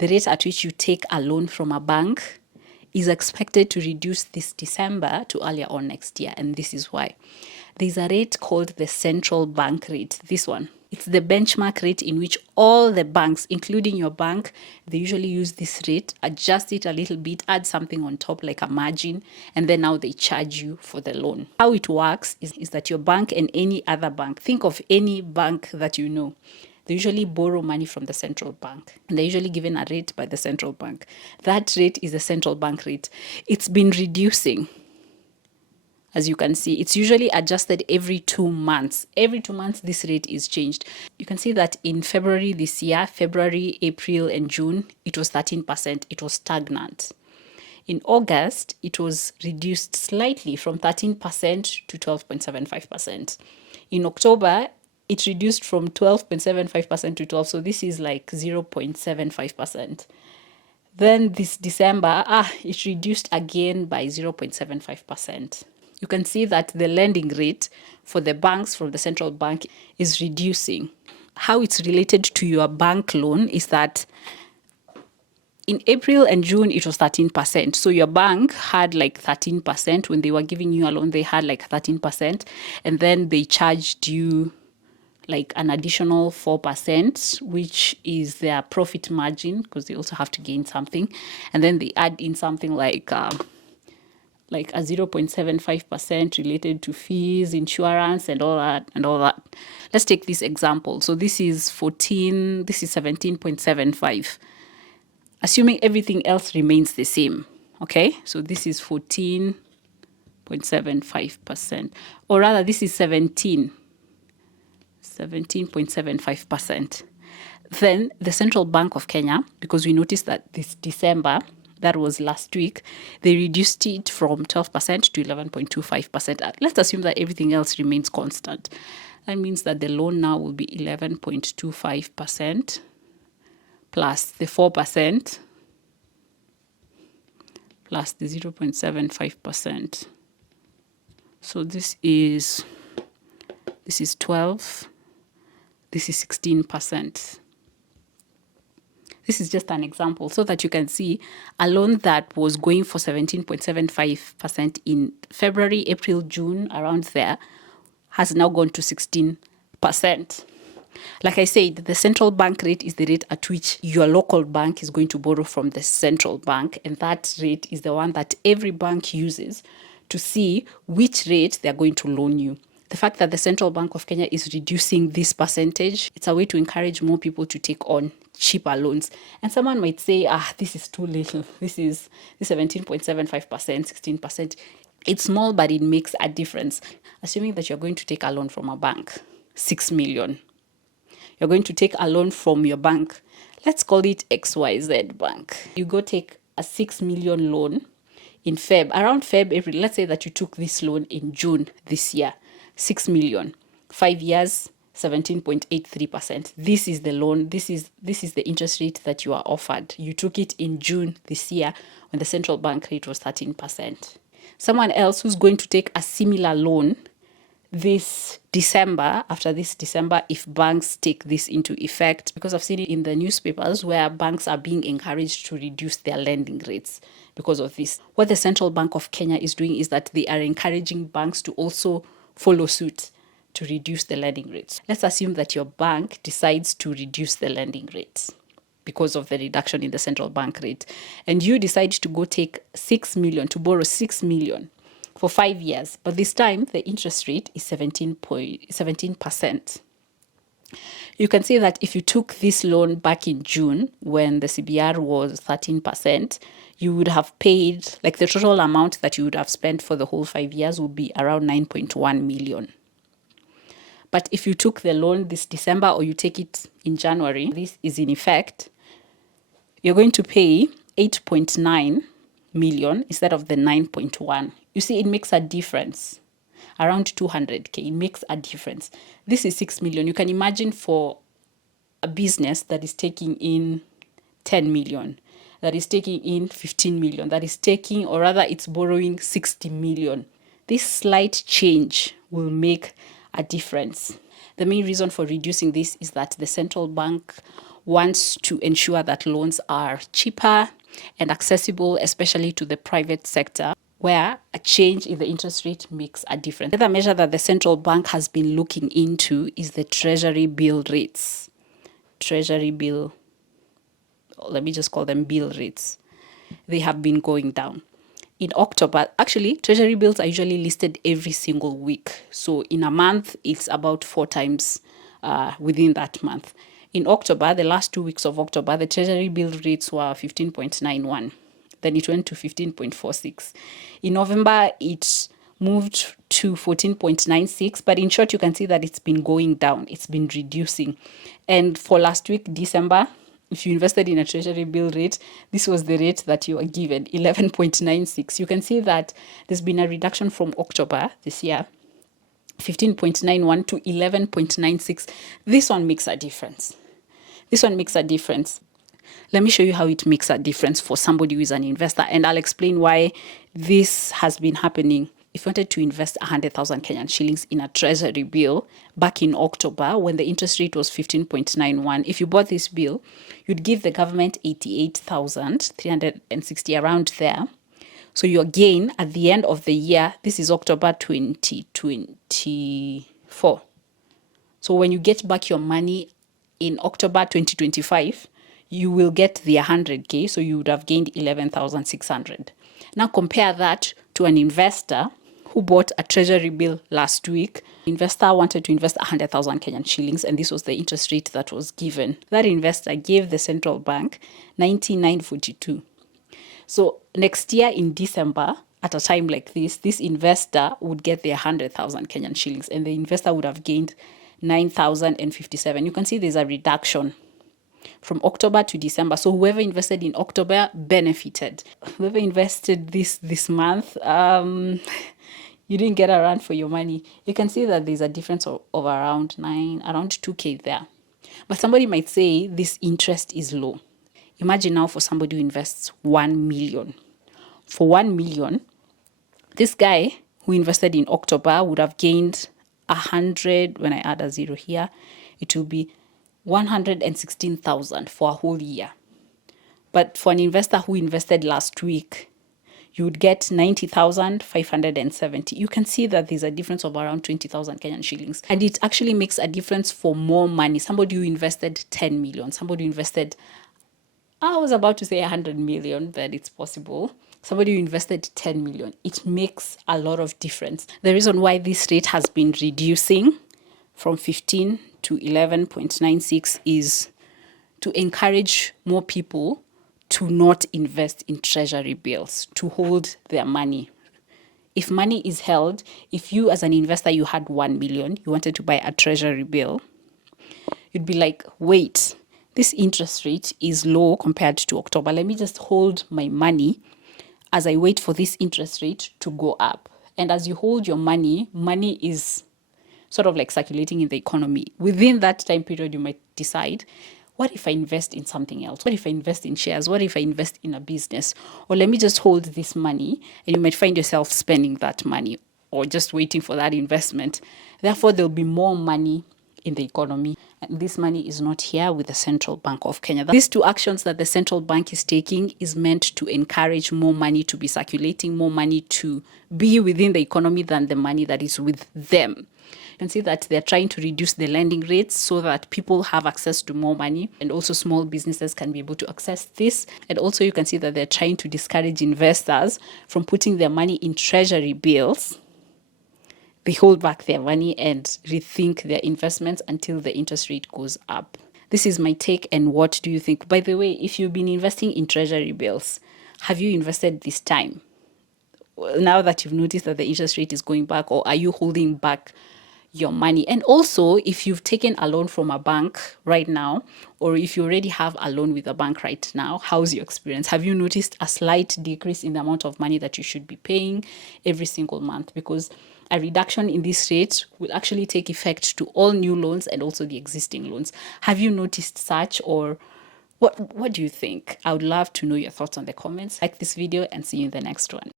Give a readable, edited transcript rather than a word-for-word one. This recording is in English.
the rate at which you take a loan from a bank is expected to reduce this December to earlier on next year. And this is why. There's a rate called the central bank rate, this one. It's the benchmark rate in which all the banks, including your bank, they usually use this rate, adjust it a little bit, add something on top like a margin, and then now they charge you for the loan. How it works is that your bank and any other bank, think of any bank that you know, they usually borrow money from the central bank, and they're usually given a rate by the central bank. That rate is the central bank rate. It's been reducing. As you can see, it's usually adjusted every 2 months. Every 2 months, this rate is changed. You can see that in February this year, February, April, and June, it was 13%. It was stagnant. In August, it was reduced slightly from 13% to 12.75%. In October, it reduced from 12.75% to 12%. So this is like 0.75%. Then this December, it reduced again by 0.75%. You can see that the lending rate for the banks from the central bank is reducing. How it's related to your bank loan is that in April and June, it was 13%. So your bank had like 13% when they were giving you a loan, they had like 13%. And then they charged you like an additional 4%, which is their profit margin, because they also have to gain something. And then they add in something like a 0.75% related to fees, insurance, and all that. Let's take this example. So this is 17.75. Assuming everything else remains the same, okay? So this is 14.75%. Or rather, this is 17.75%. Then the Central Bank of Kenya, because we noticed that this December, that was last week, they reduced it from 12% to 11.25%. Let's assume that everything else remains constant. That means that the loan now will be 11.25% plus the 4% plus the 0.75%. So this is 12. This is 16%. This is just an example so that you can see a loan that was going for 17.75% in February, April, June, around there, has now gone to 16%. Like I said, the central bank rate is the rate at which your local bank is going to borrow from the central bank. And that rate is the one that every bank uses to see which rate they're going to loan you. The fact that the Central Bank of Kenya is reducing this percentage, it's a way to encourage more people to take on cheaper loans. And someone might say, this is too little. This is 17.75%, 16%. It's small, but it makes a difference. Assuming that you're going to take a loan from a bank, 6 million. You're going to take a loan from your bank. Let's call it XYZ Bank. You go take a 6 million loan in around April. Let's say that you took this loan in June this year. 6 million, 5 years, 17.83%. This is the loan. This is the interest rate that you are offered. You took it in June this year when the central bank rate was 13%. Someone else who's going to take a similar loan this December, after this December, if banks take this into effect, because I've seen it in the newspapers where banks are being encouraged to reduce their lending rates because of this. What the Central Bank of Kenya is doing is that they are encouraging banks to also follow suit to reduce the lending rates. Let's assume that your bank decides to reduce the lending rates because of the reduction in the central bank rate. And you decide to go take 6 million, to borrow 6 million for 5 years. But this time, the interest rate is 17%. You can see that if you took this loan back in June, when the CBR was 13%, you would have paid, like the total amount that you would have spent for the whole 5 years would be around 9.1 million. But if you took the loan this December or you take it in January, this is in effect, you're going to pay 8.9 million instead of the 9.1. You see, it makes a difference. Around 200K, it makes a difference. This is 6 million. You can imagine for a business that is taking in 10 million, that is taking in 15 million, that is taking, or rather it's borrowing 60 million. This slight change will make a difference. The main reason for reducing this is that the central bank wants to ensure that loans are cheaper and accessible, especially to the private sector, where a change in the interest rate makes a difference. The other measure that the central bank has been looking into is the treasury bill rates. Treasury bill, let me just call them bill rates. They have been going down. In October, actually, treasury bills are usually listed every single week. So in a month, it's about 4 times within that month. In October, the last 2 weeks of October, the treasury bill rates were 15.91. Then it went to 15.46. In November, it moved to 14.96. But in short, you can see that it's been going down. It's been reducing. And for last week, December, if you invested in a treasury bill rate, this was the rate that you were given, 11.96. You can see that there's been a reduction from October this year, 15.91 to 11.96. This one makes a difference. This one makes a difference. Let me show you how it makes a difference for somebody who is an investor, and I'll explain why this has been happening. If you wanted to invest 100,000 Kenyan shillings in a treasury bill back in October when the interest rate was 15.91, if you bought this bill, you'd give the government 88,360 around there. So your gain at the end of the year, this is October 2024. So when you get back your money in October 2025, you will get the 100K, so you would have gained 11,600. Now compare that to an investor who bought a treasury bill last week. The investor wanted to invest 100,000 Kenyan shillings, and this was the interest rate that was given. That investor gave the central bank 99.42. So next year in December, at a time like this investor would get the 100,000 Kenyan shillings, and the investor would have gained 9,057. You can see there's a reduction from October to December. So whoever invested in October benefited. Whoever invested this month, you didn't get a run for your money. You can see that there's a difference of around 2K there. But somebody might say this interest is low. Imagine now for somebody who invests 1 million. For 1 million, this guy who invested in October would have gained 100. When I add a zero here, it will be 116,000 for a whole year. But for an investor who invested last week, you would get 90,570. You can see that there's a difference of around 20,000 Kenyan shillings. And it actually makes a difference for more money. Somebody who invested 10 million, somebody who invested, I was about to say 100 million, but it's possible. Somebody who invested 10 million, it makes a lot of difference. The reason why this rate has been reducing from 15 to 11.96 is to encourage more people to not invest in treasury bills, to hold their money. If money is held, if you as an investor, you had 1 million, you wanted to buy a treasury bill, you'd be like, wait, this interest rate is low compared to October. Let me just hold my money as I wait for this interest rate to go up. And as you hold your money, money is sort of like circulating in the economy. Within that time period, you might decide, what if I invest in something else? What if I invest in shares? What if I invest in a business? Or let me just hold this money, and you might find yourself spending that money or just waiting for that investment. Therefore, there'll be more money in the economy. And this money is not here with the Central Bank of Kenya. These two actions that the central bank is taking is meant to encourage more money to be circulating, more money to be within the economy than the money that is with them. You can see that they're trying to reduce the lending rates so that people have access to more money, and also small businesses can be able to access this. And also you can see that they're trying to discourage investors from putting their money in treasury bills. They hold back their money and rethink their investments until the interest rate goes up. This is my take, and what do you think? By the way, if you've been investing in treasury bills, have you invested this time? Now that you've noticed that the interest rate is going back, or are you holding back your money? And also, if you've taken a loan from a bank right now, or if you already have a loan with a bank right now, how's your experience? Have you noticed a slight decrease in the amount of money that you should be paying every single month? Because a reduction in this rate will actually take effect to all new loans and also the existing loans. Have you noticed such, or what do you think? I would love to know your thoughts on the comments. Like this video and see you in the next one.